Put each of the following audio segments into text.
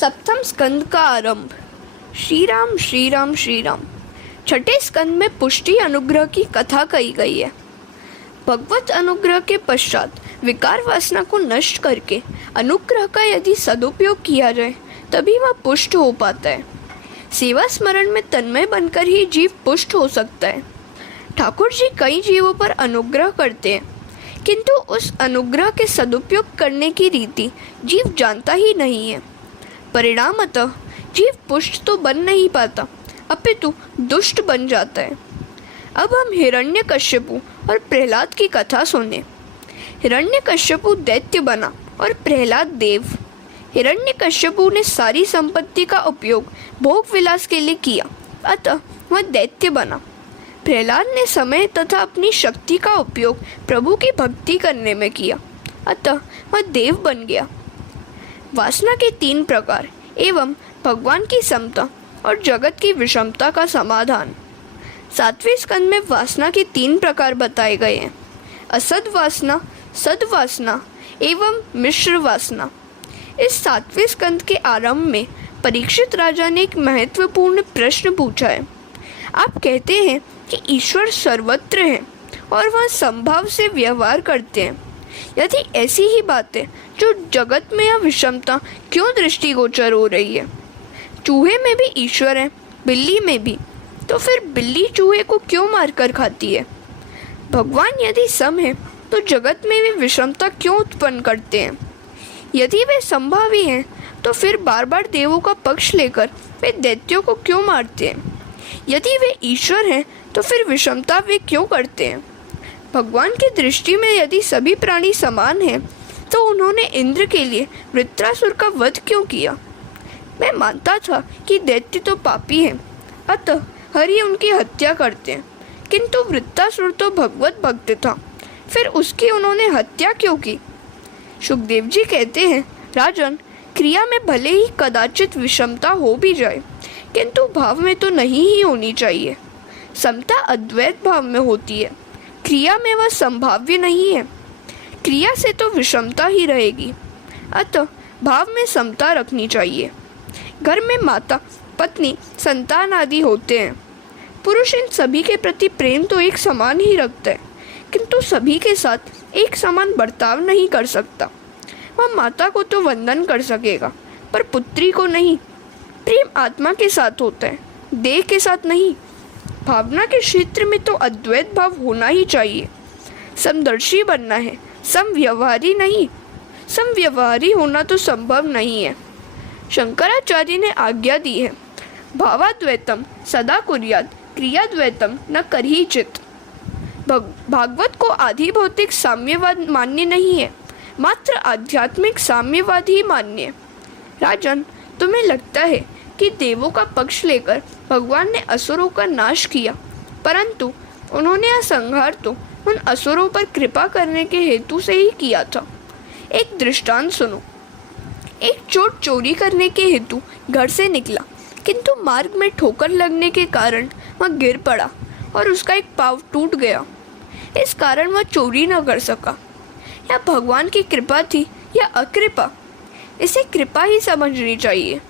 सप्तम स्कंद का आरंभ। श्री राम श्री राम श्री राम। छठे स्कंद में पुष्टि अनुग्रह की कथा कही गई है। भगवत अनुग्रह के पश्चात विकार वासना को नष्ट करके अनुग्रह का यदि सदुपयोग किया जाए तभी वह पुष्ट हो पाता है। सेवा स्मरण में तन्मय बनकर ही जीव पुष्ट हो सकता है। ठाकुर जी कई जीवों पर अनुग्रह करते हैं, किंतु उस अनुग्रह के सदुपयोग करने की रीति जीव जानता ही नहीं है। परिणामतः जीव पुष्ट तो बन नहीं पाता, अपितु दुष्ट बन जाता है। अब हम हिरण्यकश्यपु और प्रहलाद की कथा सुने। हिरण्यकश्यपु दैत्य बना और प्रहलाद देव। हिरण्यकश्यपु ने सारी संपत्ति का उपयोग भोग विलास के लिए किया, अतः वह दैत्य बना। प्रहलाद ने समय तथा अपनी शक्ति का उपयोग प्रभु की भक्ति करने में किया, अतः वह देव बन गया। वासना के 3 प्रकार एवं भगवान की समता और जगत की विषमता का समाधान। 7वें स्कंद में वासना के 3 प्रकार बताए गए हैं: असद वासना, सद्वासना एवं मिश्र वासना। इस 7वें स्कंद के आरंभ में परीक्षित राजा ने एक महत्वपूर्ण प्रश्न पूछा है। आप कहते हैं कि ईश्वर सर्वत्र है और वह संभाव से व्यवहार करते हैं। यदि ऐसी ही बात है, जो जगत में यह विषमता क्यों दृष्टिगोचर हो रही है? चूहे में भी ईश्वर है, बिल्ली में भी, तो फिर बिल्ली चूहे को क्यों मारकर खाती है? भगवान यदि सम है तो जगत में भी विषमता क्यों उत्पन्न करते हैं? यदि वे संभावी हैं तो फिर बार बार देवों का पक्ष लेकर वे दैत्यों को क्यों मारते हैं? यदि वे ईश्वर हैं तो फिर विषमता वे क्यों करते हैं? भगवान की दृष्टि में यदि सभी प्राणी समान हैं तो उन्होंने इंद्र के लिए वृत्रासुर का वध क्यों किया? मैं मानता था कि दैत्य तो पापी हैं, अतः हरि उनकी हत्या करते हैं, किंतु वृत्रासुर तो भगवत भक्त था, फिर उसकी उन्होंने हत्या क्यों की? सुखदेव जी कहते हैं, राजन, क्रिया में भले ही कदाचित विषमता हो भी जाए, किंतु भाव में तो नहीं ही होनी चाहिए। समता अद्वैत भाव में होती है, क्रिया में वह संभाव्य नहीं है। क्रिया से तो विषमता ही रहेगी, अतः भाव में समता रखनी चाहिए। घर में माता, पत्नी, संतान आदि होते हैं। पुरुष इन सभी के प्रति प्रेम तो एक समान ही रखता है, किंतु सभी के साथ एक समान बर्ताव नहीं कर सकता। वह माता को तो वंदन कर सकेगा, पर पुत्री को नहीं। प्रेम आत्मा के साथ होता है, देह के साथ नहीं। भावना के क्षेत्र में तो अद्वैत भाव होना ही चाहिए। समदर्शी बनना है, समव्यवहारी नहीं। समव्यवहारी होना तो संभव नहीं है। शंकराचार्य ने आज्ञा दी है, भावाद्वैतम सदा कुर्यात् क्रियाद्वैतम न करहिचित्। भागवत को आधि भौतिक साम्यवाद मान्य नहीं है, मात्र आध्यात्मिक साम्यवाद ही मान्य है। राजन, तुम्हें लगता है कि देवों का पक्ष लेकर भगवान ने असुरों का नाश किया, परंतु उन्होंने यह संहार तो उन असुरों पर कृपा करने के हेतु से ही किया था। एक दृष्टांत सुनो। एक चोर चोरी करने के हेतु घर से निकला, किंतु मार्ग में ठोकर लगने के कारण वह गिर पड़ा और उसका एक पाँव टूट गया। इस कारण वह चोरी न कर सका। यह भगवान की कृपा थी या अकृपा? इसे कृपा ही समझनी चाहिए।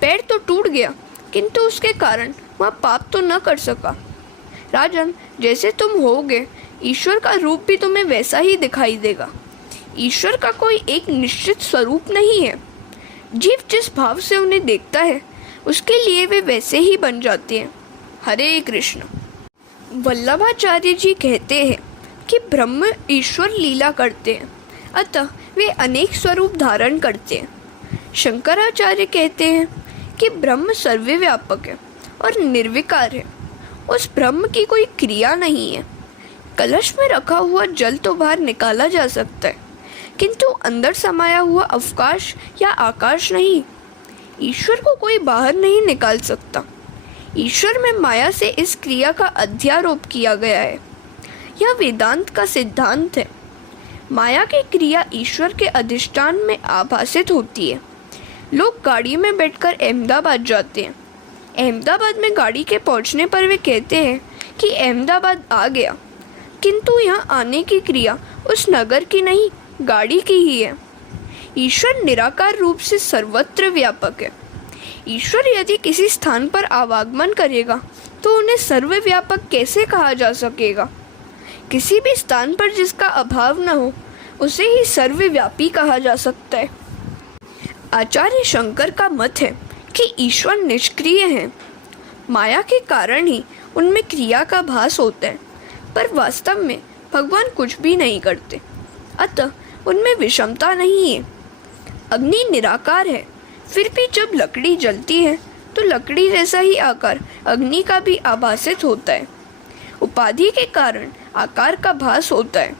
पैर तो टूट गया, किंतु उसके कारण वह पाप तो न कर सका। राजन, जैसे तुम होगे, ईश्वर का रूप भी तुम्हें वैसा ही दिखाई देगा। ईश्वर का कोई एक निश्चित स्वरूप नहीं है। जीव जिस भाव से उन्हें देखता है, उसके लिए वे वैसे ही बन जाते हैं। हरे कृष्ण। वल्लभाचार्य जी कहते हैं कि ब्रह्म ईश्वर लीला करते हैं, अतः वे अनेक स्वरूप धारण करते हैं। शंकराचार्य कहते हैं कि ब्रह्म सर्वव्यापक है और निर्विकार है। उस ब्रह्म की कोई क्रिया नहीं है। कलश में रखा हुआ जल तो बाहर निकाला जा सकता है, किंतु अंदर समाया हुआ अवकाश या आकाश नहीं। ईश्वर को कोई बाहर नहीं निकाल सकता। ईश्वर में माया से इस क्रिया का अध्यारोप किया गया है। यह वेदांत का सिद्धांत है। माया की क्रिया ईश्वर के अधिष्ठान में आभासित होती है। लोग गाड़ी में बैठकर अहमदाबाद जाते हैं। अहमदाबाद में गाड़ी के पहुंचने पर वे कहते हैं कि अहमदाबाद आ गया, किंतु यहाँ आने की क्रिया उस नगर की नहीं, गाड़ी की ही है। ईश्वर निराकार रूप से सर्वत्र व्यापक है। ईश्वर यदि किसी स्थान पर आवागमन करेगा तो उन्हें सर्वव्यापक कैसे कहा जा सकेगा? किसी भी स्थान पर जिसका अभाव न हो उसे ही सर्वव्यापी कहा जा सकता है। आचार्य शंकर का मत है कि ईश्वर निष्क्रिय है। माया के कारण ही उनमें क्रिया का भास होता है, पर वास्तव में भगवान कुछ भी नहीं करते, अतः उनमें विषमता नहीं है। अग्नि निराकार है, फिर भी जब लकड़ी जलती है तो लकड़ी जैसा ही आकार अग्नि का भी आभासित होता है। उपाधि के कारण आकार का भास होता है।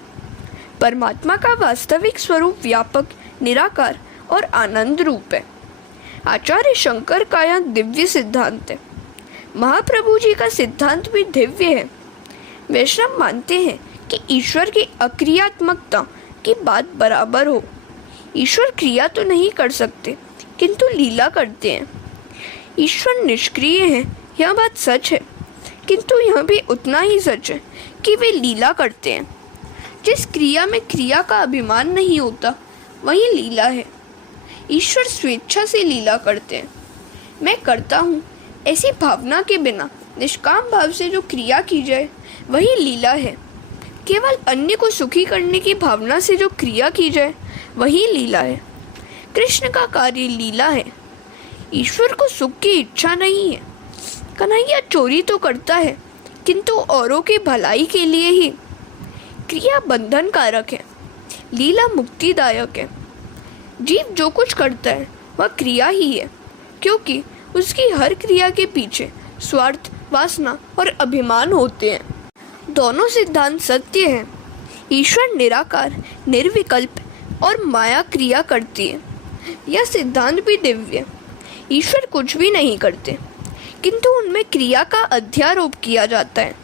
परमात्मा का वास्तविक स्वरूप व्यापक, निराकार और आनंद रूप है। आचार्य शंकर का यह दिव्य सिद्धांत है। महाप्रभु जी का सिद्धांत भी दिव्य है। वैष्णव मानते हैं कि ईश्वर की अक्रियात्मकता की बात बराबर हो। ईश्वर क्रिया तो नहीं कर सकते किंतु लीला करते हैं। ईश्वर निष्क्रिय है, यह बात सच है, किंतु यह भी उतना ही सच है कि वे लीला करते हैं। जिस क्रिया में क्रिया का अभिमान नहीं होता वही लीला है। ईश्वर स्वेच्छा से लीला करते हैं। मैं करता हूँ ऐसी भावना के बिना निष्काम भाव से जो क्रिया की जाए वही लीला है। केवल अन्य को सुखी करने की भावना से जो क्रिया की जाए वही लीला है। कृष्ण का कार्य लीला है। ईश्वर को सुख की इच्छा नहीं है। कन्हैया चोरी तो करता है किंतु औरों की भलाई के लिए ही। क्रिया बंधन कारक है, लीला मुक्तिदायक है। जीव जो कुछ करता है वह क्रिया ही है, क्योंकि उसकी हर क्रिया के पीछे स्वार्थ, वासना और अभिमान होते हैं। दोनों सिद्धांत सत्य हैं। ईश्वर निराकार, निर्विकल्प और माया क्रिया करती है। यह सिद्धांत भी दिव्य है। ईश्वर कुछ भी नहीं करते किंतु उनमें क्रिया का अध्यारोप किया जाता है।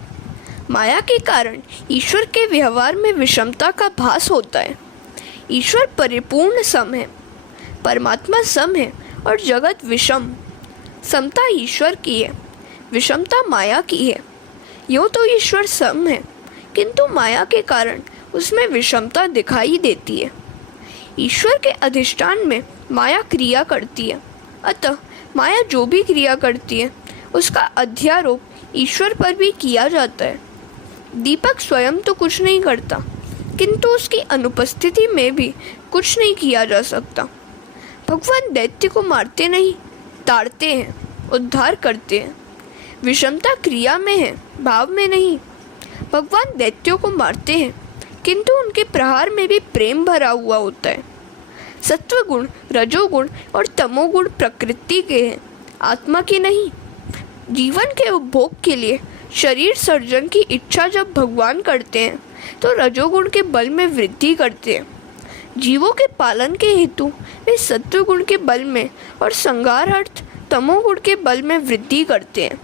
माया के कारण ईश्वर के व्यवहार में विषमता का भास होता है। ईश्वर परिपूर्ण सम है, परमात्मा सम है और जगत विषम। समता ईश्वर की है, विषमता माया की है। यूँ तो ईश्वर सम है किंतु माया के कारण उसमें विषमता दिखाई देती है। ईश्वर के अधिष्ठान में माया क्रिया करती है, अतः माया जो भी क्रिया करती है उसका अध्यारोप ईश्वर पर भी किया जाता है। दीपक स्वयं तो कुछ नहीं करता किंतु उसकी अनुपस्थिति में भी कुछ नहीं किया जा सकता। भगवान दैत्य को मारते नहीं, ताड़ते हैं, उद्धार करते हैं। विषमता क्रिया में है, भाव में नहीं। भगवान दैत्यों को मारते हैं किंतु उनके प्रहार में भी प्रेम भरा हुआ होता है। सत्वगुण, रजोगुण और तमोगुण प्रकृति के हैं, आत्मा के नहीं। जीवन के उपभोग के लिए शरीर सर्जन की इच्छा जब भगवान करते हैं तो रजोगुण के बल में वृद्धि करते हैं। जीवों के पालन के हेतु वे सत्वगुण के बल में और संहारार्थ तमोगुण के बल में वृद्धि करते हैं।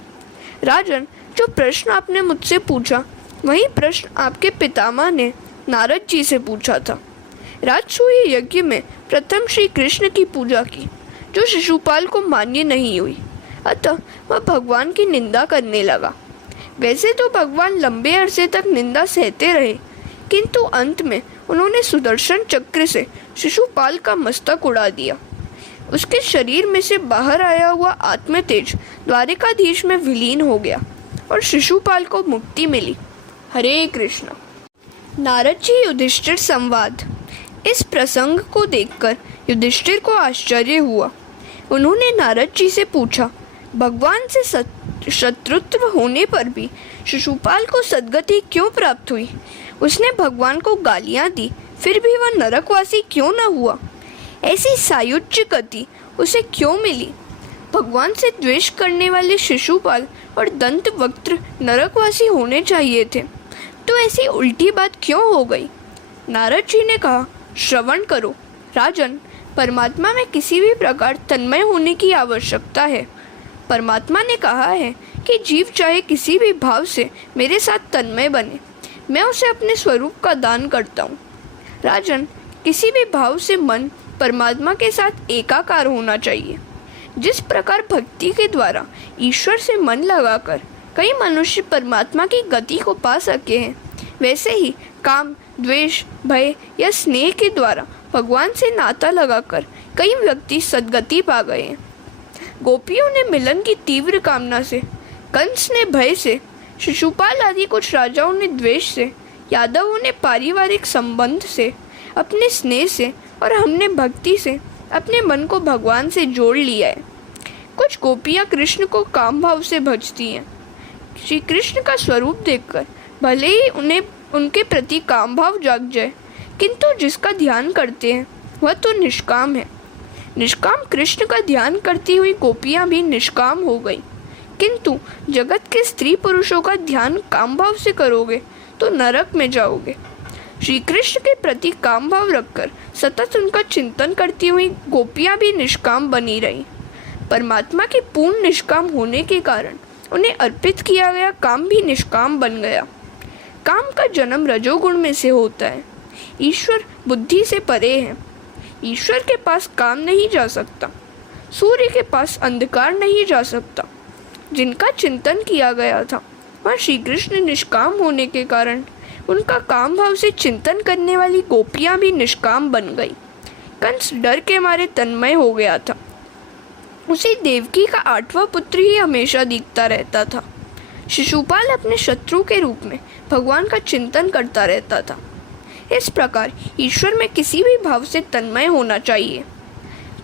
राजन, जो प्रश्न आपने मुझसे पूछा वही प्रश्न आपके पितामह ने नारद जी से पूछा था। राजसूय यज्ञ में प्रथम श्री कृष्ण की पूजा की, जो शिशुपाल को मान्य नहीं हुई, अतः वह भगवान की निंदा करने लगा। वैसे तो भगवान लंबे अरसे तक निंदा सहते रहे, किंतु अंत में उन्होंने सुदर्शन चक्र से शिशुपाल का मस्तक उड़ा दिया। उसके शरीर में से बाहर आया हुआ आत्म तेज द्वारिकाधीश में विलीन हो गया और शिशुपाल को मुक्ति मिली। हरे कृष्ण। नारद जी युधिष्ठिर संवाद। इस प्रसंग को देखकर युधिष्ठिर को आश्चर्य हुआ। उन्होंने नारद जी से पूछा, भगवान से शत्रुत्व होने पर भी शिशुपाल को सद्गति क्यों प्राप्त हुई? उसने भगवान को गालियां दी, फिर भी वह नरकवासी क्यों न हुआ? ऐसी सायुज्य गति उसे क्यों मिली? भगवान से द्वेष करने वाले शिशुपाल और दंतवक्त्र नरकवासी होने चाहिए थे, तो ऐसी उल्टी बात क्यों हो गई? नारद जी ने कहा, श्रवण करो राजन, परमात्मा में किसी भी प्रकार तन्मय होने की आवश्यकता है। परमात्मा ने कहा है कि जीव चाहे किसी भी भाव से मेरे साथ तन्मय बने, मैं उसे अपने स्वरूप का दान करता हूँ। राजन, किसी भी भाव से मन परमात्मा के साथ एकाकार होना चाहिए। जिस प्रकार भक्ति के द्वारा ईश्वर से मन लगाकर कई मनुष्य परमात्मा की गति को पा सके हैं, वैसे ही काम, द्वेष, भय या स्नेह के द्वारा भगवान से नाता लगाकर कई व्यक्ति सद्गति पा गए। गोपियों ने मिलन की तीव्र कामना से, कंस ने भय से, शिशुपाल आदि कुछ राजाओं ने द्वेष से, यादवों ने पारिवारिक संबंध से, अपने स्नेह से और हमने भक्ति से अपने मन को भगवान से जोड़ लिया है। कुछ गोपियाँ कृष्ण को काम भाव से भजती हैं। श्री कृष्ण का स्वरूप देखकर भले ही उन्हें उनके प्रति काम भाव जाग जाए, किंतु जिसका ध्यान करते हैं वह तो निष्काम है। निष्काम कृष्ण का ध्यान करती हुई गोपियाँ भी निष्काम हो गई। किंतु जगत के स्त्री पुरुषों का ध्यान काम भाव से करोगे तो नरक में जाओगे। श्री कृष्ण के प्रति काम भाव रखकर सतत उनका चिंतन करती हुई गोपियाँ भी निष्काम बनी रही। परमात्मा के पूर्ण निष्काम होने के कारण उन्हें अर्पित किया गया काम भी निष्काम बन गया। काम का जन्म रजोगुण में से होता है। ईश्वर बुद्धि से परे है। ईश्वर के पास काम नहीं जा सकता। सूर्य के पास अंधकार नहीं जा सकता। जिनका चिंतन किया गया था वह श्री कृष्ण निष्काम होने के कारण उनका काम भाव से चिंतन करने वाली गोपियाँ भी निष्काम बन गई। कंस डर के मारे तन्मय हो गया था। उसे देवकी का 8वां पुत्र ही हमेशा दिखता रहता था। शिशुपाल अपने शत्रु के रूप में भगवान का चिंतन करता रहता था। इस प्रकार ईश्वर में किसी भी भाव से तन्मय होना चाहिए।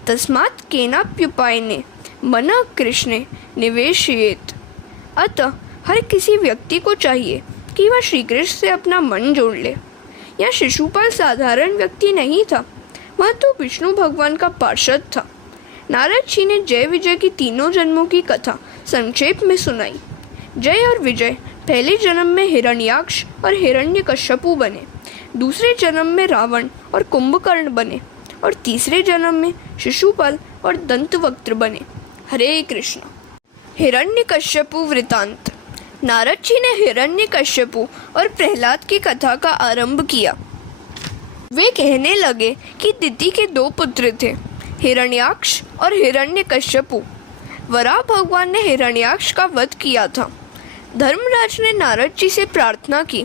तस्मात् केनाप्युपायने मनः कृष्णे निवेशयेत्। अतः हर किसी व्यक्ति को चाहिए कि वह श्री कृष्ण से अपना मन जोड़ ले। यह शिशुपाल साधारण व्यक्ति नहीं था, वह तो विष्णु भगवान का पार्षद था। नारद जी ने जय विजय की तीनों जन्मों की कथा संक्षेप में सुनाई। जय और विजय पहले जन्म में हिरण्याक्ष और हिरण्यकश्यपु बने, दूसरे जन्म में रावण और कुंभकर्ण बने और तीसरे जन्म में शिशुपाल और दंतवक्त्र बने। हरे कृष्ण। हिरण्यकश्यपु वृतांत। नारद जी ने हिरण्यकश्यपु और प्रहलाद की कथा का आरंभ किया। वे कहने लगे कि दिति के 2 पुत्र थे, हिरण्याक्ष और हिरण्यकश्यपु। वराह भगवान ने हिरण्याक्ष का वध किया था। धर्मराज ने नारद जी से प्रार्थना की,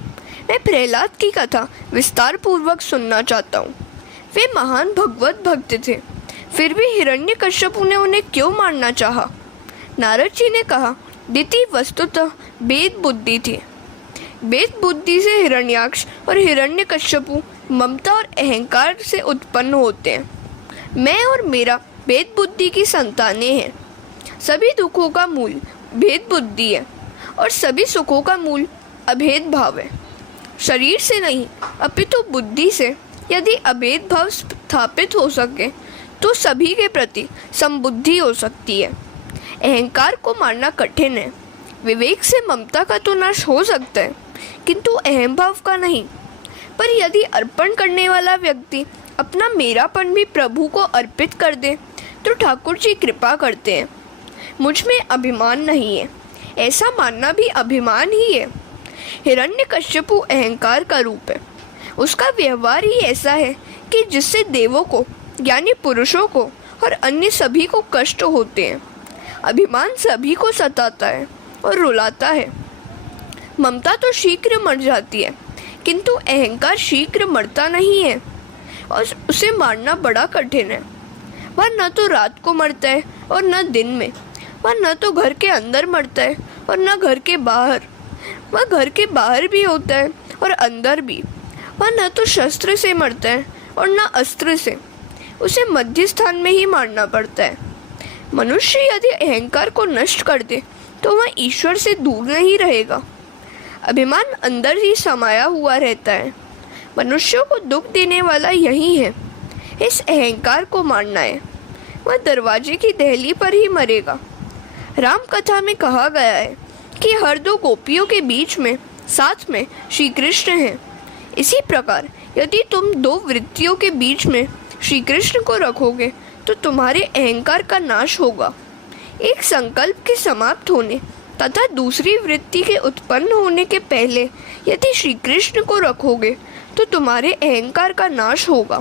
मैं प्रहलाद की कथा विस्तार पूर्वक सुनना चाहता हूँ। वे महान भगवत भक्त थे, फिर भी हिरण्यकश्यपु ने उन्हें क्यों मारना चाहा? नारद जी ने कहा, दिति वस्तुतः भेद बुद्धि थी। भेद बुद्धि से हिरण्याक्ष और हिरण्यकश्यपु ममता और अहंकार से उत्पन्न होते हैं। मैं और मेरा भेद बुद्धि की संतानें हैं। सभी दुखों का मूल भेद बुद्धि है और सभी सुखों का मूल अभेद भाव है। शरीर से नहीं अपितु बुद्धि से यदि अभेद भाव स्थापित हो सके तो सभी के प्रति समबुद्धि हो सकती है। अहंकार को मारना कठिन है। विवेक से ममता का तो नाश हो सकता है, किंतु अहम भाव का नहीं। पर यदि अर्पण करने वाला व्यक्ति अपना मेरापन भी प्रभु को अर्पित कर दे तो ठाकुर जी कृपा करते हैं। मुझ में अभिमान नहीं है, ऐसा मानना भी अभिमान ही है। हिरण्यकश्यपु अहंकार का रूप है। उसका व्यवहार ही ऐसा है कि जिससे देवों को, ज्ञानी पुरुषों को और अन्य सभी को कष्ट होते हैं। अभिमान सभी को सताता है और रुलाता है। ममता तो शीघ्र मर जाती है, किंतु अहंकार शीघ्र मरता नहीं है और उसे मारना बड़ा कठिन है। वह न तो रात को मरता है और न दिन में। वह न तो घर के अंदर मरता है और न घर के बाहर। वह घर के बाहर भी होता है और अंदर भी। वह न तो शस्त्र से मरता है और न अस्त्र से। उसे मध्य स्थान में ही मारना पड़ता है। मनुष्य यदि अहंकार को नष्ट कर दे तो वह ईश्वर से दूर नहीं रहेगा। अभिमान अंदर ही समाया हुआ रहता है। मनुष्यों को दुख देने वाला यही है। इस अहंकार को मारना है। वह दरवाजे की दहली पर ही मरेगा। राम कथा में कहा गया है कि हर 2 गोपियों के बीच में साथ में श्री कृष्ण हैं। इसी प्रकार यदि तुम 2 वृत्तियों के बीच में श्री कृष्ण को रखोगे तो तुम्हारे अहंकार का नाश होगा। एक संकल्प के समाप्त होने तथा दूसरी वृत्ति के उत्पन्न होने के पहले यदि श्री कृष्ण को रखोगे तो तुम्हारे अहंकार का नाश होगा।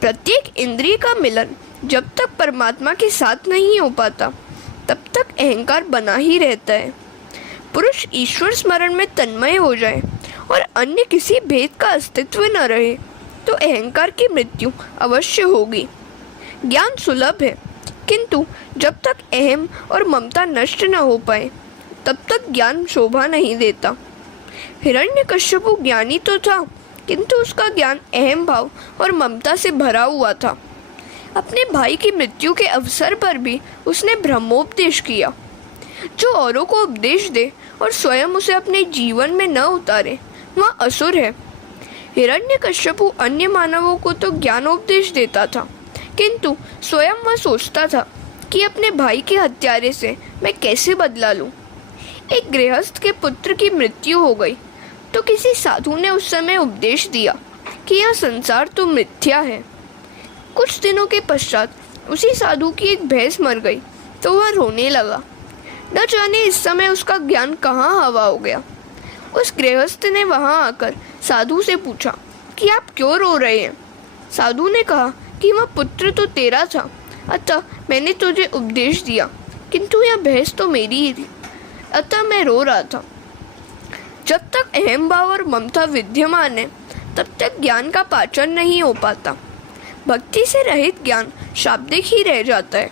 प्रत्येक इंद्रिय का मिलन जब तक परमात्मा के साथ नहीं हो पाता तब तक अहंकार बना ही रहता है। पुरुष ईश्वर स्मरण में तन्मय हो जाए और अन्य किसी भेद का अस्तित्व न रहे तो अहंकार की मृत्यु अवश्य होगी। ज्ञान सुलभ है, किंतु जब तक अहम और ममता नष्ट न हो पाए तब तक ज्ञान शोभा नहीं देता। हिरण्यकश्यपु ज्ञानी तो था, किंतु उसका ज्ञान अहम भाव और ममता से भरा हुआ था। अपने भाई की मृत्यु के अवसर पर भी उसने ब्रह्मोपदेश किया। जो औरों को उपदेश दे और स्वयं उसे अपने जीवन में न उतारे वह असुर है। हिरण्यकश्यपु अन्य मानवों को तो ज्ञानोपदेश देता था, किंतु स्वयं वह सोचता था कि अपने भाई के हत्यारे से मैं कैसे बदला लूं। एक गृहस्थ के पुत्र की मृत्यु हो गई तो किसी साधु ने उस समय उपदेश दिया कि यह संसार तो मिथ्या है। कुछ दिनों के पश्चात उसी साधु की एक भैंस मर गई तो वह रोने लगा। न जाने इस समय उसका ज्ञान कहाँ हवा हो गया। उस गृहस्थ ने वहां आकर साधु से पूछा कि आप क्यों रो रहे हैं। साधु ने कहा कि वह पुत्र तो तेरा था, अतः मैंने तुझे उपदेश दिया, किंतु यह भैंस तो मेरी ही थी, अतः मैं रो रहा था। जब तक अहम भाव और ममता विद्यमान है तब तक ज्ञान का पाचन नहीं हो पाता। भक्ति से रहित ज्ञान शाब्दिक ही रह जाता है,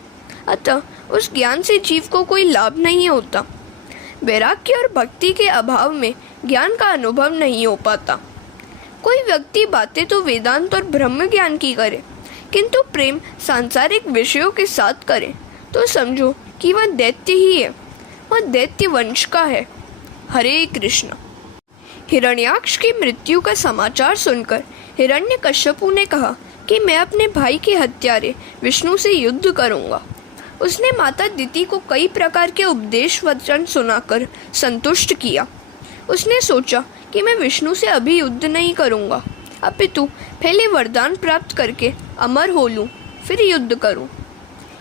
अतः उस ज्ञान से जीव को कोई लाभ नहीं होता। वैराग्य और भक्ति के अभाव में ज्ञान का अनुभव नहीं हो पाता। कोई व्यक्ति बातें तो वेदांत और ब्रह्म ज्ञान की करे, किंतु प्रेम सांसारिक विषयों के साथ करे तो समझो कि वह दैत्य ही है, वह दैत्य वंश का है। हरे कृष्ण। हिरण्याक्ष की मृत्यु का समाचार सुनकर हिरण्यकश्यपु ने कहा कि मैं अपने भाई के हत्यारे विष्णु से युद्ध करूंगा। उसने माता दिति को कई प्रकार के उपदेश वचन सुनाकर संतुष्ट किया। उसने सोचा कि मैं विष्णु से अभी युद्ध नहीं करूंगा, अपितु पहले वरदान प्राप्त करके अमर हो लूं, फिर युद्ध करूं।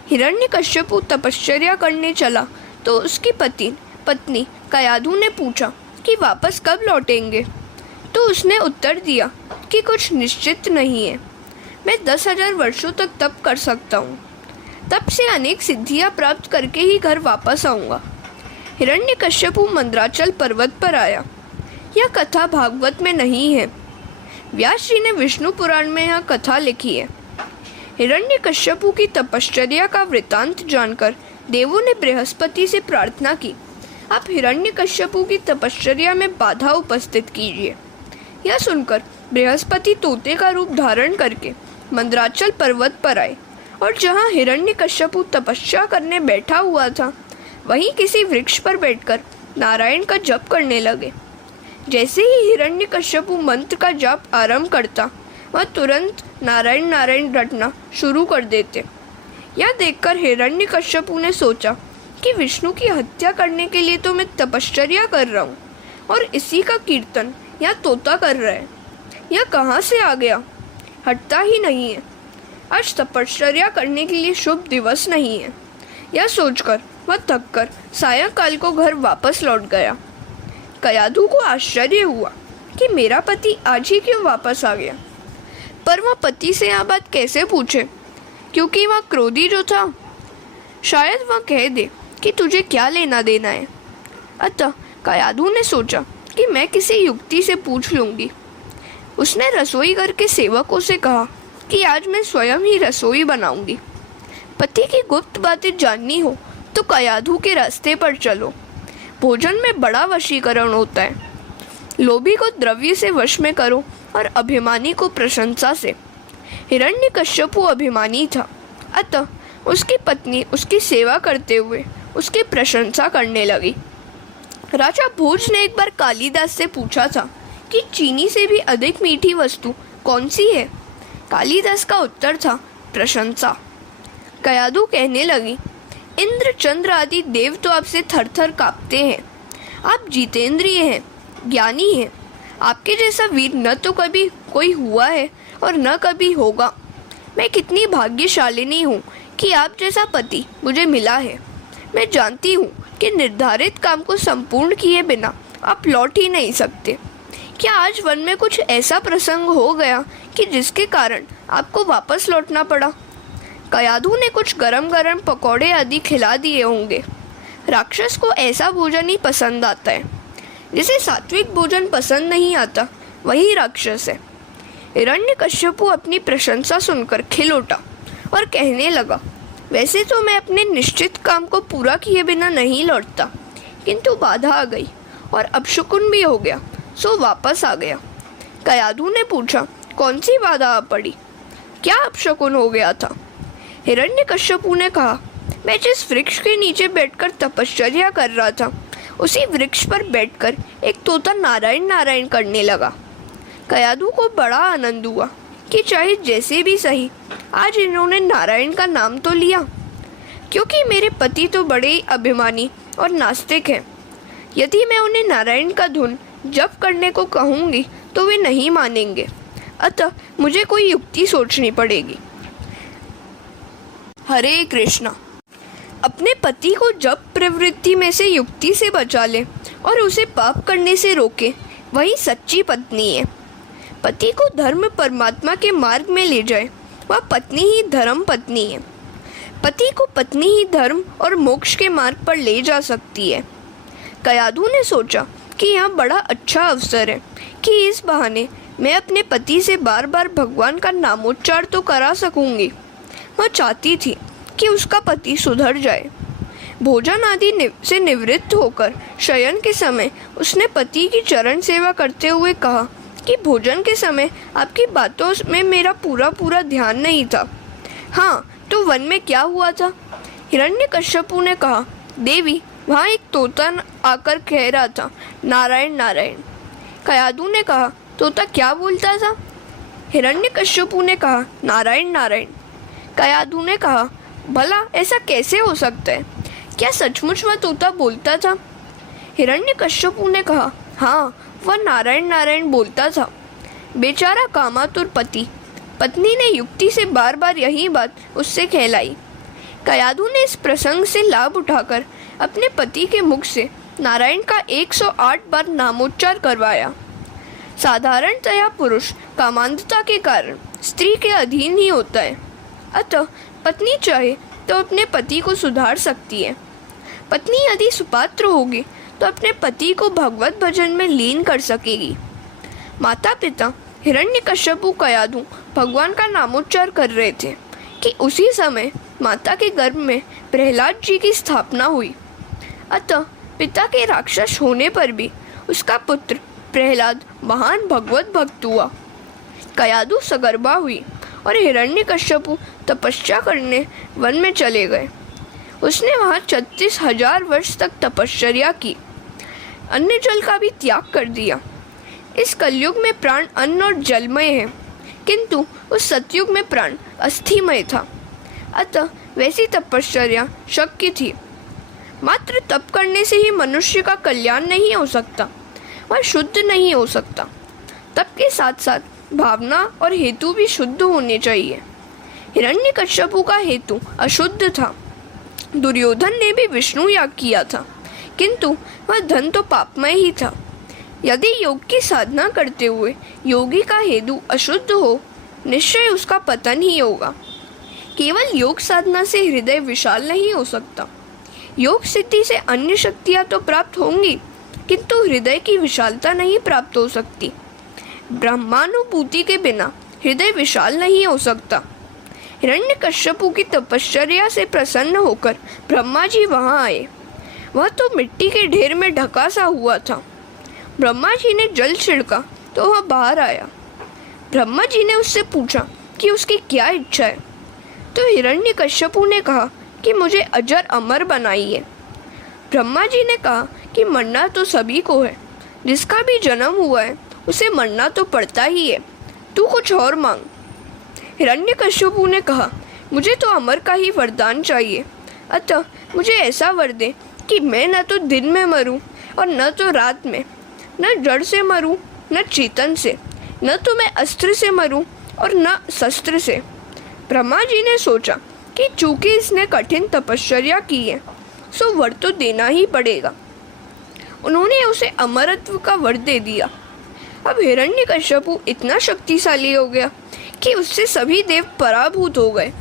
हिरण्यकश्यपु तपश्चर्या करने चला तो उसकी पत्नी कयाधु ने पूछा कि वापस कब लौटेंगे। तो उसने उत्तर दिया कि कुछ निश्चित नहीं है, मैं 10,000 वर्षों तक तप कर सकता हूँ, तप से अनेक सिद्धियाँ प्राप्त करके ही घर वापस आऊँगा। हिरण्यकश्यपु मंद्राचल पर्वत पर आया। यह कथा भागवत में नहीं है, व्यास जी ने विष्णु पुराण में यह कथा लिखी है। हिरण्यकश्यपु की तपश्चर्या का वृतांत जानकर देवों ने बृहस्पति से प्रार्थना की, आप हिरण्यकश्यपु की तपश्चर्या में बाधा उपस्थित कीजिए। यह सुनकर बृहस्पति तोते का रूप धारण करके मंद्राचल पर्वत पर आए और जहाँ हिरण्यकश्यपु तपस्या करने बैठा हुआ था वहीं किसी वृक्ष पर बैठकर नारायण का जप करने लगे। जैसे ही हिरण्यकश्यपु मंत्र का जप आरंभ करता वह तुरंत नारायण नारायण रटना शुरू कर देते। यह देखकर हिरण्यकश्यपु ने सोचा कि विष्णु की हत्या करने के लिए तो मैं तपश्चर्या कर रहा हूँ और इसी का कीर्तन यह तोता कर रहा है, यह कहाँ से आ गया, हटता ही नहीं है। आज तपश्चर्या करने के लिए शुभ दिवस नहीं है। यह सोचकर वह थककर सायंकाल को घर वापस लौट गया। कयाधु को आश्चर्य हुआ कि मेरा पति आज ही क्यों वापस आ गया, पर वह पति से यह बात कैसे पूछे, क्योंकि वह क्रोधी जो था शायद वह कह दे कि तुझे क्या लेना देना है। अतः कयाधु ने सोचा कि मैं किसी युक्ति से पूछ लूँगी। उसने रसोई घर के सेवकों से कहा कि आज मैं स्वयं ही रसोई बनाऊंगी। पति की गुप्त बातें जाननी हो तो कयाधु के रास्ते पर चलो। भोजन में बड़ा वशीकरण होता है। लोभी को द्रव्य से वश में करो और अभिमानी को प्रशंसा से। हिरण्यकश्यपु अभिमानी था, अतः उसकी पत्नी उसकी सेवा करते हुए उसकी प्रशंसा करने लगी। राजा भोज ने एक बार कालिदास से पूछा था कि चीनी से भी अधिक मीठी वस्तु कौन सी है। कालिदास का उत्तर था प्रशंसा। कयाधु कहने लगी, इंद्र चंद्र आदि देव तो आपसे थर थर कांपते हैं। आप जितेंद्रिय हैं, ज्ञानी हैं। आपके जैसा वीर न तो कभी कोई हुआ है और न कभी होगा। मैं कितनी भाग्यशालिनी हूँ कि आप जैसा पति मुझे मिला है। मैं जानती हूँ कि निर्धारित काम को संपूर्ण किए बिना आप लौट ही नहीं सकते। क्या आज वन में कुछ ऐसा प्रसंग हो गया कि जिसके कारण आपको वापस लौटना पड़ा? कयाधु ने कुछ गरम गरम पकौड़े आदि खिला दिए होंगे। राक्षस को ऐसा भोजन ही पसंद आता है। जिसे सात्विक भोजन पसंद नहीं आता वही राक्षस है। हिरण्यकश्यपु अपनी प्रशंसा सुनकर खिल उठा और कहने लगा, वैसे तो मैं अपने निश्चित काम को पूरा किए बिना नहीं लौटता, किंतु बाधा आ गई और अपशकुन भी हो गया, सो वापस आ गया। कयाधु ने पूछा, कौन सी बाधा आ पड़ी? क्या अपशकुन हो गया था? हिरण्यकश्यपु ने कहा, मैं जिस वृक्ष के नीचे बैठकर तपश्चर्या कर रहा था, उसी वृक्ष पर बैठकर एक तोता नारायण नारायण करने लगा। कयाधु को बड़ा आनंद हुआ कि चाहे जैसे भी सही, आज इन्होंने नारायण का नाम तो लिया, क्योंकि मेरे पति तो बड़े ही अभिमानी और नास्तिक हैं। यदि मैं उन्हें नारायण का धुन जप करने को कहूँगी तो वे नहीं मानेंगे, अतः मुझे कोई युक्ति सोचनी पड़ेगी। हरे कृष्णा। अपने पति को जप प्रवृत्ति में से युक्ति से बचा ले और उसे पाप करने से रोके, वही सच्ची पत्नी है। पति को धर्म परमात्मा के मार्ग में ले जाए, वह पत्नी ही धर्म पत्नी है। पति को पत्नी ही धर्म और मोक्ष के मार्ग पर ले जा सकती है। कयाधु ने सोचा कि यह बड़ा अच्छा अवसर है कि इस बहाने मैं अपने पति से बार बार भगवान का नामोच्चार तो करा सकूंगी। वह चाहती थी कि उसका पति सुधर जाए। भोजन आदि से निवृत्त होकर शयन के समय उसने पति की चरण सेवा करते हुए कहा कि भोजन के समय आपकी बातों में मेरा पूरा ध्यान नहीं था। हाँ, तो वन में क्या हुआ था? हिरण्यकश्यपु ने कहा, देवी, वहाँ एक तोता आकर कह रहा था, नारायण नारायण। कयाधु ने कहा, तोता क्या बोलता था? हिरण्यकश्यपु ने कहा, नारायण नारायण। कयाधु ने कहा, भला ऐसा कैसे हो सकता है? क्या सचमुच वह तोता बोलता था? हिरण्यकश्यपु ने कहा, हाँ, वह नारायण नारायण बोलता था। बेचारा कामातुर पति। पत्नी ने युक्ति से बार बार यही बात उससे कहलाई। कयाधु ने इस प्रसंग से लाभ उठाकर अपने पति के मुख से नारायण का 108 बार नामोच्चार करवाया। साधारणतया पुरुष कामांधता के कारण स्त्री के अधीन ही होता है, अतः पत्नी चाहे तो अपने पति को सुधार सकती है। पत्नी यदि सुपात्र होगी तो अपने पति को भगवत भजन में लीन कर सकेगी। माता पिता हिरण्यकश्यपु कयाधु भगवान का नामोच्चार कर रहे थे कि उसी समय माता के गर्भ में प्रहलाद जी की स्थापना हुई। अतः पिता के राक्षस होने पर भी उसका पुत्र प्रहलाद महान भगवत भक्त हुआ। कयाधु सगर्भा हुई और हिरण्यकश्यपु तपस्या करने वन में चले गए। उसने वहाँ 36,000 वर्ष तक तपश्चर्या की, अन्न जल का भी त्याग कर दिया। इस कलयुग में प्राण अन्न और जलमय है, किंतु उस सतयुग में प्राण अस्थिमय था, अतः वैसी तपश्चर्या शक्य थी। मात्र तप करने से ही मनुष्य का कल्याण नहीं हो सकता, वह शुद्ध नहीं हो सकता। तप के साथ साथ भावना और हेतु भी शुद्ध होने चाहिए। हिरण्यकश्यपु का हेतु अशुद्ध था। दुर्योधन ने भी विष्णु याग किया था, किंतु वह धन तो पापमय ही था। यदि योग की साधना करते हुए योगी का हेतु अशुद्ध हो, निश्चय उसका पतन ही होगा। केवल योग साधना से हृदय विशाल नहीं हो सकता। योग सिद्धि से अन्य शक्तियाँ तो प्राप्त होंगी, किंतु हृदय की विशालता नहीं प्राप्त हो सकती। ब्रह्मानुभूति के बिना हृदय विशाल नहीं हो सकता। हिरण्यकश्यपु की तपश्चर्या से प्रसन्न होकर ब्रह्मा जी वहाँ आए। वह तो मिट्टी के ढेर में ढका सा हुआ था। ब्रह्मा जी ने जल छिड़का तो वह बाहर आया। ब्रह्मा जी ने उससे पूछा कि उसकी क्या इच्छा है, तो हिरण्यकश्यपु ने कहा कि मुझे अजर अमर बनाइए। ब्रह्मा जी ने कहा कि मरना तो सभी को है, जिसका भी जन्म हुआ है उसे मरना तो पड़ता ही है, तू कुछ और मांग। हिरण्यकश्यपु ने कहा, मुझे तो अमर का ही वरदान चाहिए, अतः मुझे ऐसा वर दे कि मैं न तो दिन में मरूं और न तो रात में, न जड़ से मरूं न चेतन से, न तो मैं अस्त्र से मरूं और न शस्त्र से। ब्रह्मा जी ने सोचा कि चूंकि इसने कठिन तपश्चर्या की है, सो वर तो देना ही पड़ेगा। उन्होंने उसे अमरत्व का वर दे दिया। अब हिरण्यकश्यपु इतना शक्तिशाली हो गया कि उससे सभी देव पराभूत हो गए।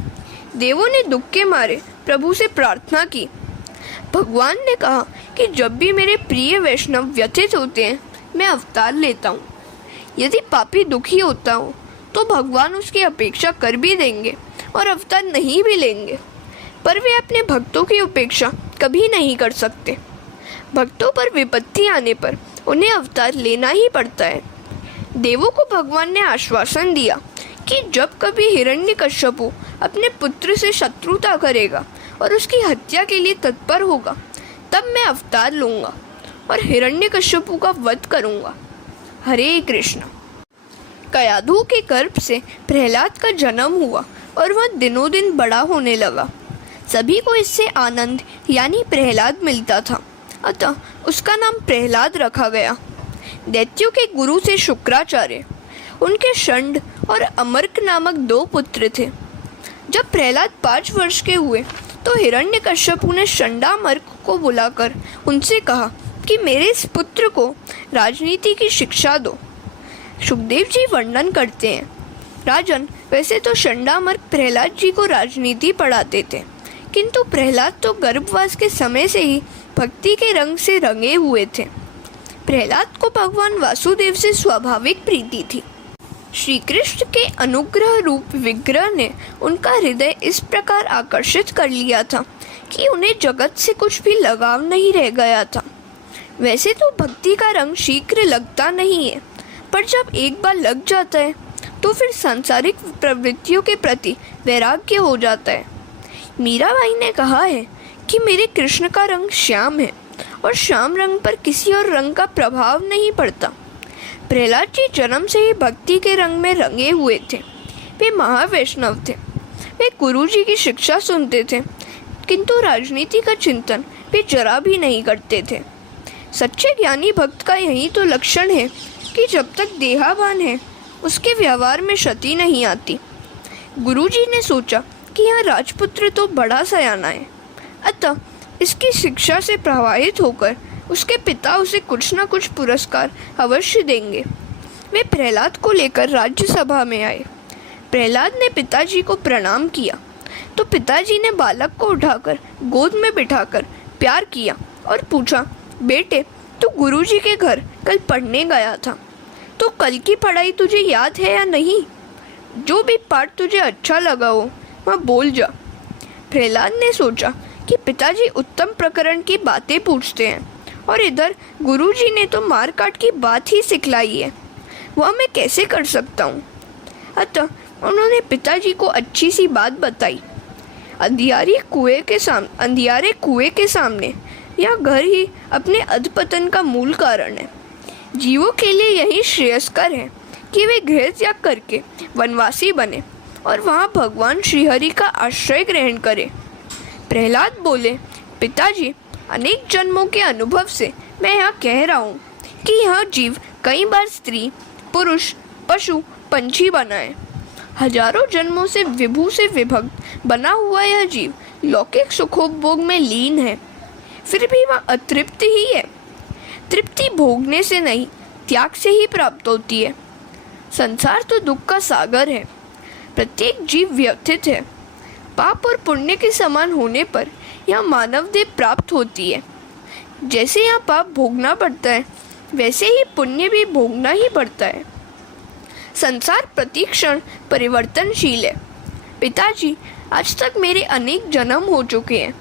देवों ने दुख के मारे प्रभु से प्रार्थना की। भगवान ने कहा कि जब भी मेरे प्रिय वैष्णव व्यथित होते हैं, मैं अवतार लेता हूँ। यदि पापी दुखी होता हो तो भगवान उसकी अपेक्षा कर भी देंगे और अवतार नहीं भी लेंगे, पर वे अपने भक्तों की उपेक्षा कभी नहीं कर सकते। भक्तों पर विपत्ति आने पर उन्हें अवतार लेना ही पड़ता है। देवों को भगवान ने आश्वासन दिया कि जब कभी हिरण्यकश्यपु अपने पुत्र से शत्रुता करेगा और उसकी हत्या के लिए तत्पर होगा, तब मैं अवतार लूँगा और हिरण्यकश्यपु का वध करूँगा। हरे कृष्ण। कयाधु के गर्भ से प्रहलाद का जन्म हुआ और वह दिनों दिन बड़ा होने लगा। सभी को इससे आनंद यानी प्रहलाद मिलता था, अतः उसका नाम प्रहलाद रखा गया। दैत्यों के गुरु थे शुक्राचार्य। उनके षंड और अमर्क नामक 2 पुत्र थे। जब प्रहलाद 5 वर्ष के हुए तो हिरण्यकश्यपु ने षंडामर्क को बुलाकर उनसे कहा कि मेरे इस पुत्र को राजनीति की शिक्षा दो। सुखदेव जी वर्णन करते हैं, राजन, वैसे तो षंडामर्क प्रहलाद जी को राजनीति पढ़ाते थे, किंतु प्रहलाद तो गर्भवास के समय से ही भक्ति के रंग से रंगे हुए थे। प्रहलाद को भगवान वासुदेव से स्वाभाविक प्रीति थी। श्री कृष्ण के अनुग्रह रूप विग्रह ने उनका हृदय इस प्रकार आकर्षित कर लिया था कि उन्हें जगत से कुछ भी लगाव नहीं रह गया था। वैसे तो भक्ति का रंग शीघ्र लगता नहीं है, पर जब एक बार लग जाता है तो फिर सांसारिक प्रवृत्तियों के प्रति वैराग्य हो जाता है। मीराबाई ने कहा है कि मेरे कृष्ण का रंग श्याम है और श्याम रंग पर किसी और रंग का प्रभाव नहीं पड़ता। प्रहलाद जी जन्म से ही भक्ति के रंग में रंगे हुए थे। वे महावैष्णव थे। वे गुरु जी की शिक्षा सुनते थे, किंतु राजनीति का चिंतन वे जरा भी नहीं करते थे। सच्चे ज्ञानी भक्त का यही तो लक्षण है कि जब तक देहाभान है उसके व्यवहार में क्षति नहीं आती। गुरुजी ने सोचा कि यह राजपुत्र तो बड़ा सयाना है, अतः इसकी शिक्षा से प्रभावित होकर उसके पिता उसे कुछ न कुछ पुरस्कार अवश्य देंगे। वे प्रहलाद को लेकर राज्यसभा में आए। प्रहलाद ने पिताजी को प्रणाम किया तो पिताजी ने बालक को उठाकर गोद में बिठाकर प्यार किया और पूछा, बेटे, तू गुरुजी के घर कल पढ़ने गया था, तो कल की पढ़ाई तुझे याद है या नहीं? जो भी पाठ तुझे अच्छा लगा हो वह बोल जा। प्रहलाद ने सोचा कि पिताजी उत्तम प्रकरण की बातें पूछते हैं और इधर गुरुजी ने तो मार काट की बात ही सिखलाई है, वह मैं कैसे कर सकता हूँ। अतः उन्होंने पिताजी को अच्छी सी बात बताई। अंधियारे कुएं के सामने यह घर ही अपने अधपतन का मूल कारण है। जीवों के लिए यही श्रेयस्कर है कि वे गृह त्याग करके वनवासी बने और वहाँ भगवान श्रीहरि का आश्रय ग्रहण करें। प्रहलाद बोले, पिताजी, अनेक जन्मों के अनुभव से मैं यह कह रहा हूँ कि यह जीव कई बार स्त्री, पुरुष, पशु, पंछी बना है। हजारों जन्मों से विभू से विभक्त बना हुआ यह जीव लौकिक सुखोपभोग में लीन है, फिर भी वह अतृप्त ही है। तृप्ति भोगने से नहीं, त्याग से ही प्राप्त होती है। संसार तो दुख का सागर है। प्रत्येक जीव व्यथित है। पाप और पुण्य के समान होने पर यह मानव देह प्राप्त होती है। जैसे यह पाप भोगना पड़ता है, वैसे ही पुण्य भी भोगना ही पड़ता है। संसार प्रतिक्षण परिवर्तनशील है। पिताजी, आज तक मेरे अनेक जन्म हो चुके हैं।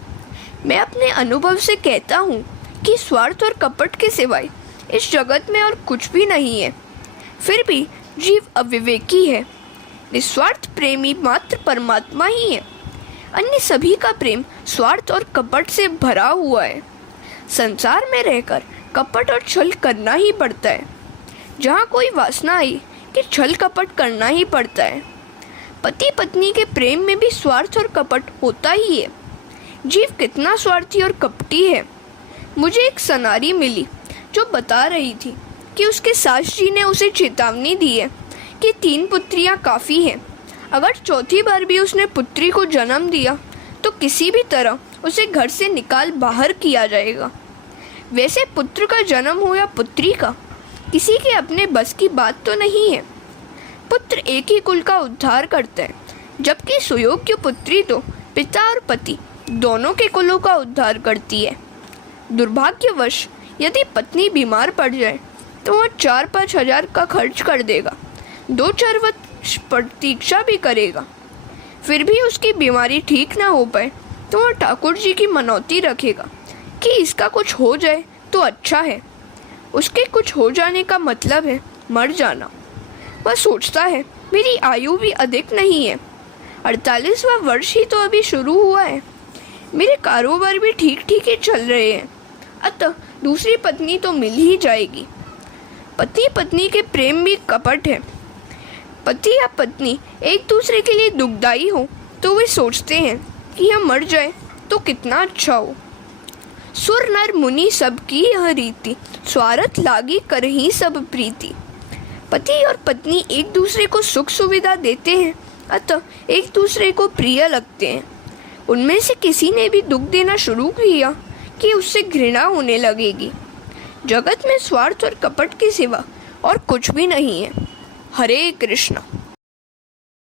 मैं अपने अनुभव से कहता हूँ कि स्वार्थ और कपट के सिवाय इस जगत में और कुछ भी नहीं है। फिर भी जीव अविवेकी है। निस्वार्थ प्रेमी मात्र परमात्मा ही है। अन्य सभी का प्रेम स्वार्थ और कपट से भरा हुआ है। संसार में रहकर कपट और छल करना ही पड़ता है। जहाँ कोई वासना आई कि छल कपट करना ही पड़ता है। पति पत्नी के प्रेम में भी स्वार्थ और कपट होता ही है। जीव कितना स्वार्थी और कपटी है। मुझे एक सनारी मिली जो बता रही थी कि उसके सास जी ने उसे चेतावनी दी है कि 3 पुत्रियां काफ़ी हैं। अगर चौथी बार भी उसने पुत्री को जन्म दिया तो किसी भी तरह उसे घर से निकाल बाहर किया जाएगा। वैसे पुत्र का जन्म हो या पुत्री का, किसी के अपने बस की बात तो नहीं है। पुत्र एक ही कुल का उद्धार करता है, जबकि सुयोग्य पुत्री तो पिता और पति दोनों के कुलों का उद्धार करती है। दुर्भाग्यवश यदि पत्नी बीमार पड़ जाए तो वह 4-5 हजार का खर्च कर देगा। 2-4 प्रतीक्षा भी करेगा। फिर भी उसकी बीमारी ठीक ना हो पाए तो वह ठाकुर जी की मनौती रखेगा कि इसका कुछ हो जाए तो अच्छा है। उसके कुछ हो जाने का मतलब है मर जाना। वह सोचता है मेरी आयु भी अधिक नहीं है, 48वां वर्ष ही तो अभी शुरू हुआ है, मेरे कारोबार भी ठीक ठीक ही चल रहे हैं, अतः दूसरी पत्नी तो मिल ही जाएगी। पति पत्नी के प्रेम भी कपट है। पति या पत्नी एक दूसरे के लिए दुखदाई हो तो वे सोचते हैं कि यह मर जाए तो कितना अच्छा हो। सुर नर मुनि सबकी यह रीति, स्वार्थ लागी करही सब प्रीति। पति और पत्नी एक दूसरे को सुख सुविधा देते हैं, अतः एक दूसरे को प्रिय लगते हैं। उनमें से किसी ने भी दुख देना शुरू किया कि उससे घृणा होने लगेगी। जगत में स्वार्थ और कपट के सिवा और कुछ भी नहीं है। हरे कृष्ण।